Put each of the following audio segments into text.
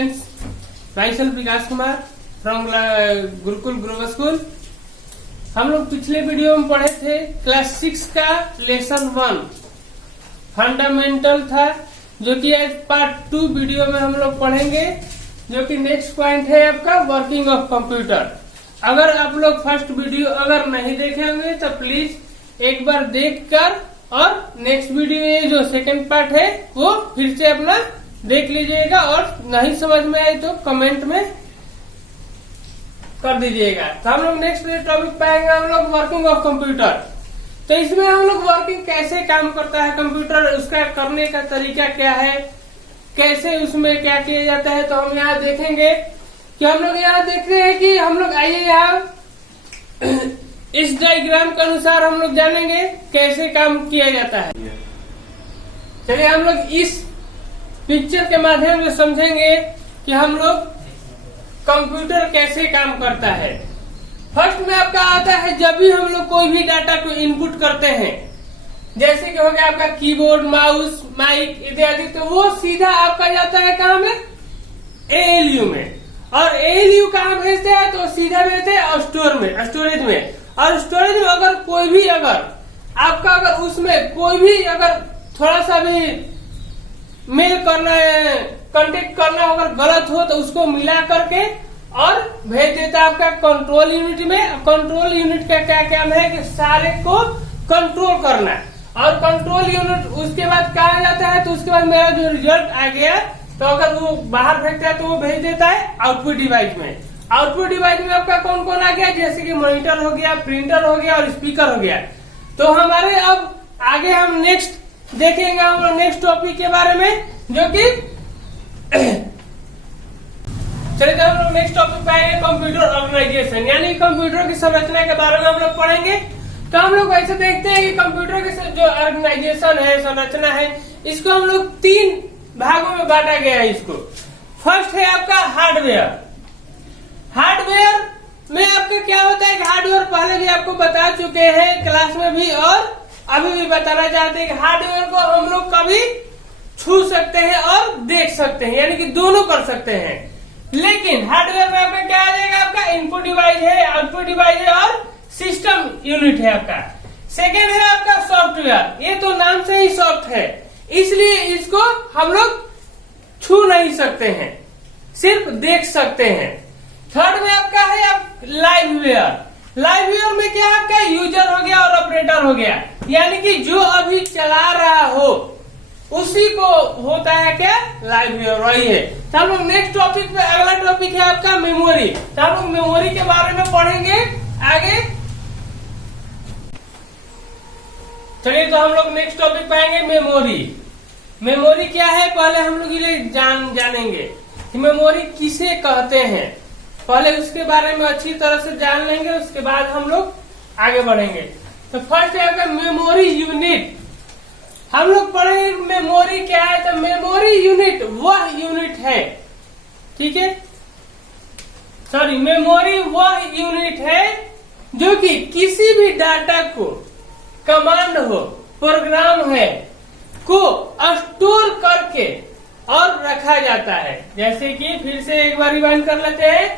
Students, my self Vikas Kumar from Gurukul global school. हम लोग पिछले वीडियो में पढ़े थे क्लास 6 का लेसन 1 फंडामेंटल था, जो कि आज पार्ट 2 वीडियो में हम लोग पढ़ेंगे, जो कि नेक्स्ट पॉइंट है आपका वर्किंग ऑफ कंप्यूटर। अगर आप लोग फर्स्ट वीडियो अगर नहीं देखे होंगे तो प्लीज एक बार देखकर और नेक्स्ट वीडियो ये जो सेकंड पार्ट है वो फिर से अपना देख लीजिएगा, और नहीं समझ में आए तो कमेंट में कर दीजिएगा। तो हम लोग नेक्स्ट टॉपिक पाएंगे हम लोग वर्किंग ऑफ कंप्यूटर। तो इसमें हम लोग वर्किंग कैसे काम करता है कंप्यूटर, उसका करने का तरीका क्या है, कैसे उसमें क्या किया जाता है, तो हम यहाँ देखेंगे कि हम लोग यहाँ देखते हैं कि हम लोग आइए यहाँ इस डायग्राम के अनुसार हम लोग जानेंगे कैसे काम किया जाता है। चलिए हम लोग इस पिक्चर के माध्यम से समझेंगे कि हम लोग कंप्यूटर कैसे काम करता है। फर्स्ट में आपका आता है जब भी हम लोग कोई भी डाटा को इनपुट करते हैं, जैसे कि हो गया आपका कीबोर्ड, माउस, माइक इत्यादि, तो वो सीधा आपका जाता है कहाँ में, एएलयू में। और एएलयू कहाँ भेजते हैं तो सीधा भेजते हैं स्टोरेज में। और स्टोरेज में अगर कोई भी आपका अगर उसमें कोई भी थोड़ा सा भी मेल करना है, कांटेक्ट करना अगर गलत हो तो उसको मिला करके और भेज देता है आपका कंट्रोल यूनिट में। कंट्रोल यूनिट का क्या काम है कि सारे को कंट्रोल करना, और कंट्रोल यूनिट उसके बाद कहा जाता है, तो उसके बाद मेरा जो रिजल्ट आ गया तो अगर वो बाहर फेंकता है तो वो भेज देता है आउटपुट डिवाइस में। आउटपुट डिवाइस में आपका कौन कौन आ गया, जैसे कि मॉनिटर हो गया, प्रिंटर हो गया और स्पीकर हो गया। तो हमारे अब आगे हम नेक्स्ट देखेंगे हम लोग नेक्स्ट टॉपिक के बारे में, जो कि चलिए हम लोग नेक्स्ट टॉपिक पे आएंगे कंप्यूटर ऑर्गेनाइजेशन, यानी कंप्यूटर की संरचना के बारे में हम लोग पढ़ेंगे। तो हम लोग ऐसे देखते हैं कि कंप्यूटर की जो ऑर्गेनाइजेशन है, संरचना है, इसको हम लोग 3 भागों में बांटा गया है इसको। फर्स्ट है आपका हार्डवेयर। हार्डवेयर में आपका क्या होता है कि हार्डवेयर पहले भी आपको बता चुके हैं क्लास में भी, और अभी भी बताना चाहते हैं कि हार्डवेयर को हम लोग कभी छू सकते हैं और देख सकते हैं, यानी कि दोनों कर सकते हैं। लेकिन हार्डवेयर में आपका क्या आ जाएगा, आपका इनपुट डिवाइस है, आउटपुट डिवाइस है और सिस्टम यूनिट है आपका। सेकेंड है आपका सॉफ्टवेयर, ये तो नाम से ही सॉफ्ट है, इसलिए इसको हम लोग छू नहीं सकते हैं, सिर्फ देख सकते हैं। थर्ड में आपका है लाइववेयर। लाइववेयर में क्या आपका यूजर हो गया और ऑपरेटर हो गया, यानी कि जो अभी चला रहा हो उसी को होता है क्या, लाइववेयर, वही है। तो हम लोग नेक्स्ट टॉपिक पे, अगला टॉपिक है आपका मेमोरी। तो हम लोग मेमोरी के बारे में पढ़ेंगे आगे। चलिए तो हम लोग नेक्स्ट टॉपिक पे आएंगे मेमोरी। मेमोरी क्या है पहले हम लोग ये जानेंगे कि मेमोरी किसे कहते हैं, पहले उसके बारे में अच्छी तरह से जान लेंगे, उसके बाद हम लोग आगे बढ़ेंगे। तो फर्स्ट है आपका मेमोरी यूनिट। हम लोग पढ़ेंगे मेमोरी क्या है, तो मेमोरी यूनिट वह यूनिट है, ठीक है, सॉरी, मेमोरी वह यूनिट है जो कि किसी भी डाटा को, कमांड हो, प्रोग्राम है, को स्टोर करके और रखा जाता है। जैसे कि फिर से एक बार रिवाइंड कर लेते हैं,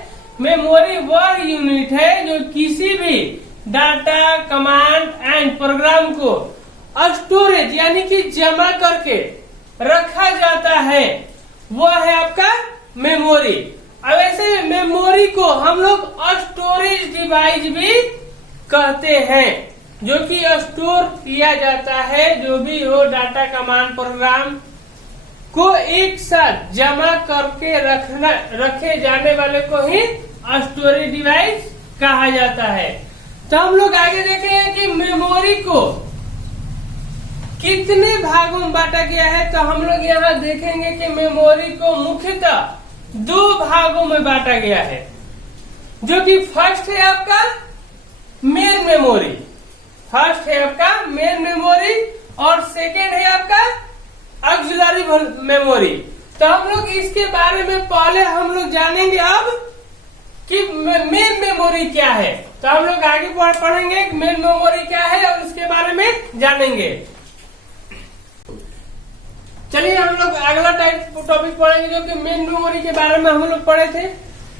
मेमोरी वह यूनिट है जो किसी भी डाटा, कमांड एंड प्रोग्राम को स्टोरेज यानी कि जमा करके रखा जाता है, वह है आपका मेमोरी। अब ऐसे मेमोरी को हम लोग स्टोरेज डिवाइस भी कहते हैं, जो कि स्टोर किया जाता है, जो भी हो डाटा, कमांड, प्रोग्राम को एक साथ जमा करके रखे जाने वाले को ही स्टोरेज डिवाइस कहा जाता है। तो हम लोग आगे देखेंगे कि मेमोरी को कितने भागों में बांटा गया है। तो हम लोग यहाँ देखेंगे कि मेमोरी को मुख्यतः 2 भागों में बांटा गया है, जो कि फर्स्ट है आपका मेन मेमोरी, फर्स्ट है आपका मेन मेमोरी, और सेकेंड है आपका ऑक्सिलरी मेमोरी। तो हम लोग इसके बारे में पहले हम लोग जानेंगे अब कि मेन मेमोरी क्या है। तो हम लोग आगे पढ़ेंगे मेन मेमोरी क्या है और उसके बारे में जानेंगे। चलिए चलिए हम लोग अगला टॉपिक पढ़ेंगे जो कि मेन मेमोरी के बारे में हम लोग पढ़े थे।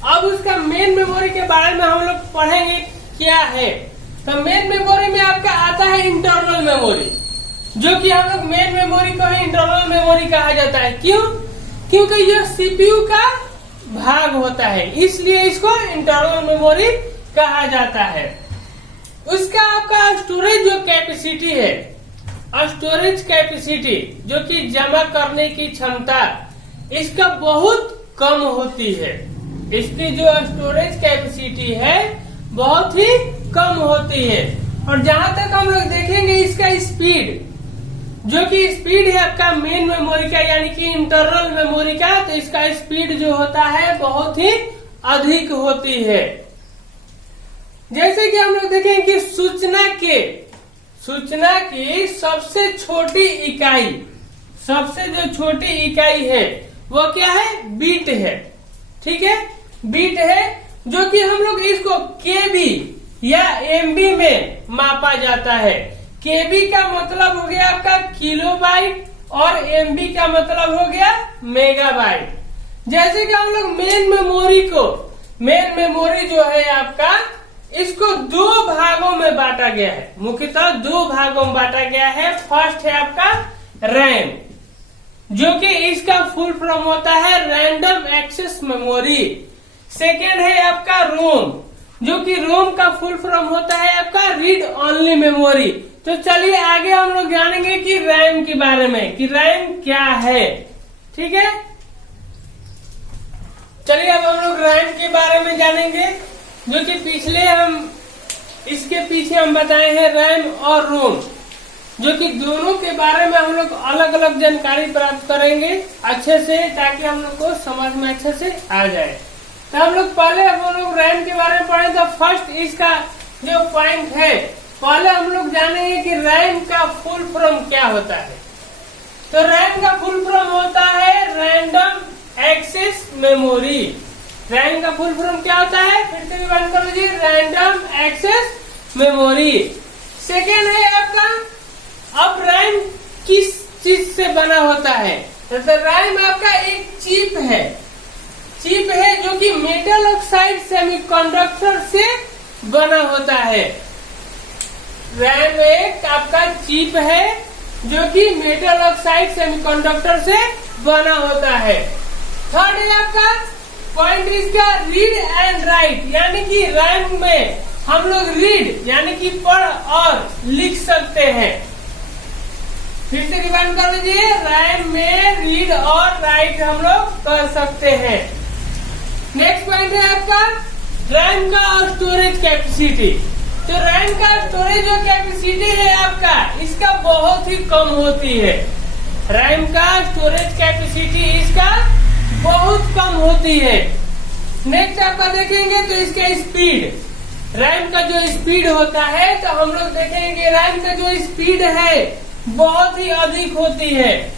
अब उसका मेन मेमोरी के बारे में हम लोग पढ़ेंगे क्या है। तो मेन मेमोरी में आपका आता है इंटरनल मेमोरी, जो कि हम लोग मेन मेमोरी को ही इंटरनल मेमोरी कहा जाता है। क्यों? क्योंकि यह सीपीयू का भाग होता है, इसलिए इसको इंटरनल मेमोरी कहा जाता है। उसका आपका स्टोरेज जो कैपेसिटी है, स्टोरेज कैपेसिटी जो कि जमा करने की क्षमता, इसका बहुत कम होती है। इसकी जो स्टोरेज कैपेसिटी है बहुत ही कम होती है। और जहां तक हम लोग देखेंगे इसका स्पीड, जो कि स्पीड है आपका मेन मेमोरी का यानी कि इंटरनल मेमोरी का, तो इसका स्पीड जो होता है बहुत ही अधिक होती है। जैसे कि हम लोग देखेंगे कि सूचना की सबसे छोटी इकाई, सबसे जो छोटी इकाई है वो क्या है? बीट है। ठीक है, बीट है, जो कि हम लोग इसको केबी या एमबी में मापा जाता है। केबी का मतलब हो गया आपका किलोबाइट और एमबी का मतलब हो गया मेगाबाइट। जैसे कि हम लोग मेन मेमोरी जो है आपका, इसको दो भागों में बांटा गया है, मुख्यतः दो भागों में बांटा गया है। फर्स्ट है आपका रैम, जो कि इसका फुल फॉर्म होता है रैंडम एक्सेस मेमोरी। सेकेंड है आपका रोम, जो कि रोम का फुल फॉर्म होता है आपका रीड ओनली मेमोरी। तो चलिए आगे हम लोग जानेंगे कि रैम के बारे में, कि रैम क्या है। ठीक है, चलिए अब हम लोग रैम के बारे में जानेंगे, जो कि इसके पीछे हम बताए हैं रैम और रोम, जो कि दोनों के बारे में हम लोग अलग अलग जानकारी प्राप्त करेंगे अच्छे से, ताकि हम लोग को समझ में अच्छे से आ जाए। तो हम लोग पहले रैम के बारे में पढ़े। तो फर्स्ट इसका जो पॉइंट है, पहले हम लोग जानेंगे कि रैम का फुल फॉर्म क्या होता है। तो रैम का फुल फॉर्म होता है रैंडम एक्सेस मेमोरी। रैम का फुल फॉर्म क्या होता है? फिर से रिवाइज कर लीजिए, रैंडम एक्सेस मेमोरी। सेकेंड है आपका, अब रैम किस चीज से बना होता है? तो रैम आपका एक चिप है जो कि मेटल ऑक्साइड सेमीकंडक्टर से बना होता है। रैम एक आपका चिप है जो कि मेटल ऑक्साइड सेमीकंडक्टर से बना होता है। थर्ड है आपका पॉइंट इसका रीड एंड राइट, यानी कि रैम में हम लोग रीड यानी कि पढ़ और लिख सकते हैं। फिर से रिवाइंड कर लीजिए, रैम में रीड और राइट हम लोग कर सकते हैं। नेक्स्ट पॉइंट है आपका रैम का स्टोरेज कैपेसिटी। तो रैम का स्टोरेज जो कैपेसिटी है आपका, इसका बहुत ही कम होती है। रैम का स्टोरेज कैपेसिटी इसका बहुत कम होती है। नेक्स्ट आपका देखेंगे तो इसका स्पीड, रैम का जो स्पीड होता है, तो हम लोग देखेंगे रैम का जो स्पीड है बहुत ही अधिक होती है।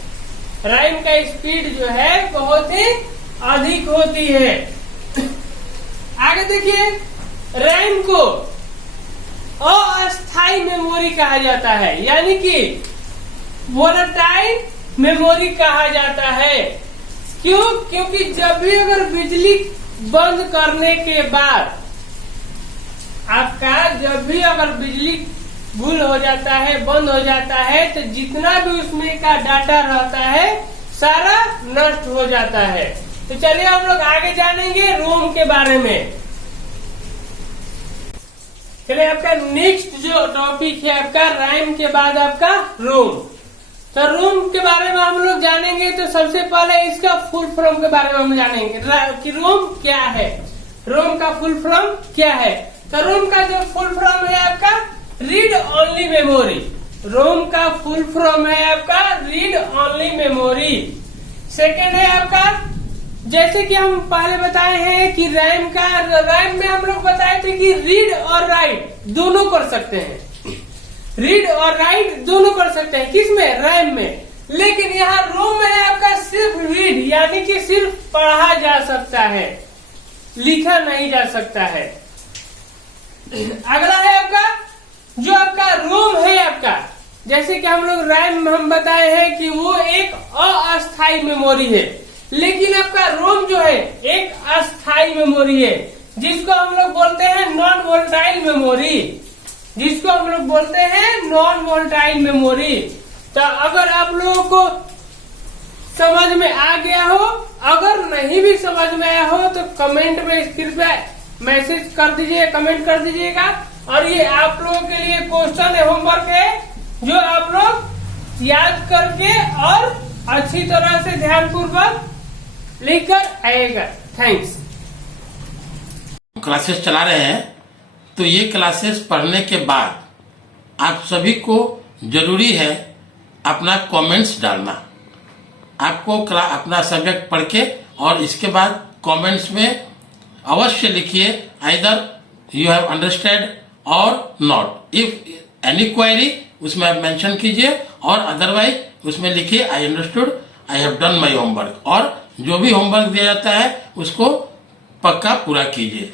रैम का स्पीड जो है बहुत ही अधिक होती है। आगे देखिए, रैम को अस्थायी मेमोरी कहा जाता है, यानी कि वोलेटाइल मेमोरी कहा जाता है। क्यों? क्योंकि जब भी अगर बिजली बंद करने के बाद आपका, जब भी अगर बिजली गुल हो जाता है, बंद हो जाता है, तो जितना भी उसमें का डाटा रहता है सारा नष्ट हो जाता है। तो चलिए हम लोग आगे जानेंगे रोम के बारे में। चलिए आपका नेक्स्ट जो टॉपिक है आपका रैम के बाद आपका रोम। तो रोम के बारे में हम लोग जानेंगे। तो सबसे पहले इसका फुल फॉर्म के बारे में हम जानेंगे कि रोम क्या है, रोम का फुल फॉर्म क्या है। तो रोम का जो फुल फॉर्म है आपका रीड ओनली मेमोरी। रोम का फुल फॉर्म है आपका रीड ओनली मेमोरी। सेकेंड है आपका, जैसे कि हम पहले बताए हैं कि रैम में हम लोग बताए थे कि रीड और राइट दोनों कर सकते हैं। रीड और राइट दोनों कर सकते हैं, किसमें? रैम में। लेकिन यहाँ रोम में है आपका सिर्फ रीड, यानी कि सिर्फ पढ़ा जा सकता है, लिखा नहीं जा सकता है। अगला है आपका जो आपका रोम है आपका, जैसे कि हम लोग रैम में हम बताए हैं कि वो एक अस्थायी मेमोरी है, लेकिन आपका रोम जो है एक अस्थायी मेमोरी है, जिसको हम लोग बोलते हैं नॉन वोलेटाइल मेमोरी, जिसको हम लोग बोलते हैं नॉन वोलेटाइल मेमोरी। तो अगर आप लोगों को समझ में आ गया हो, अगर नहीं भी समझ में आया हो तो कमेंट में कृपया मैसेज कर दीजिए, कमेंट कर दीजिएगा। और ये आप लोगों के लिए क्वेश्चन है, होमवर्क है, जो आप लोग याद करके और अच्छी तरह से ध्यानपूर्वक लिख कर आएगा। थैंक्स। क्लासेस चला रहे हैं, तो ये क्लासेस पढ़ने के बाद आप सभी को जरूरी है अपना कमेंट्स डालना। आपको अपना सब्जेक्ट पढ़ के और इसके बाद कमेंट्स में अवश्य लिखिए आइदर यू हैव अंडरस्टैंड और नॉट। इफ एनी क्वेरी उसमें आप मेंशन कीजिए, और अदरवाइज उसमें लिखिए I understood, I have done my homework. और जो भी होमवर्क दिया जाता है उसको पक्का पूरा कीजिए।